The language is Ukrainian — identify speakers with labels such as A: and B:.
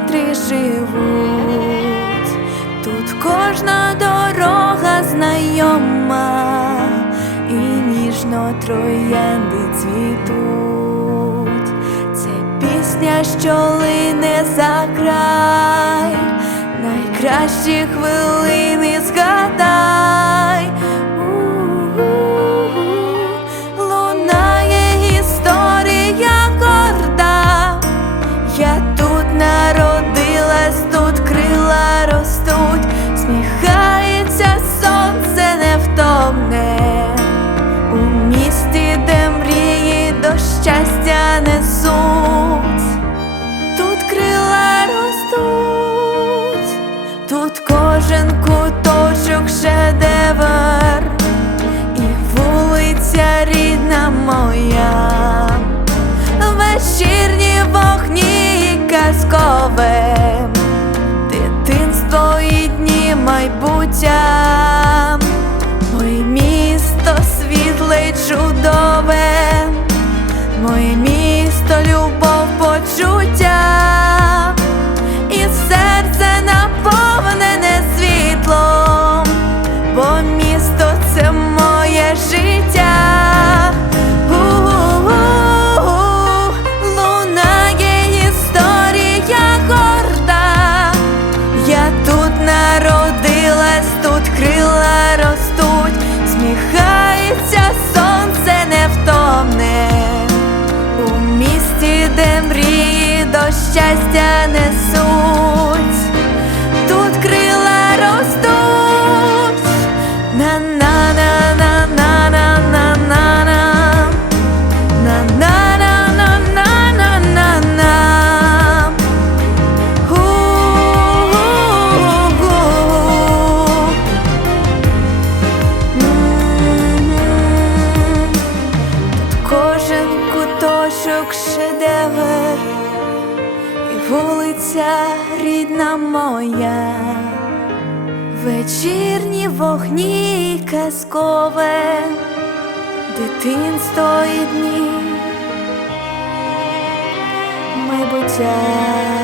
A: котрі живуть, тут кожна дорога знайома, і ніжно троянди цвітуть. Це пісня, що лине за край, найкращі хвилини моя, вечірні вогні казкове, дитинство і дні майбуття, моє місто світле чудове, моє місто, любов, щастя несуть, тут крила ростуть. на на на на на на на на на на на на на на на на. Тут кожен куточок шедевр, вулиця рідна моя, вечірні вогні казкове, дитинство і дні майбуття.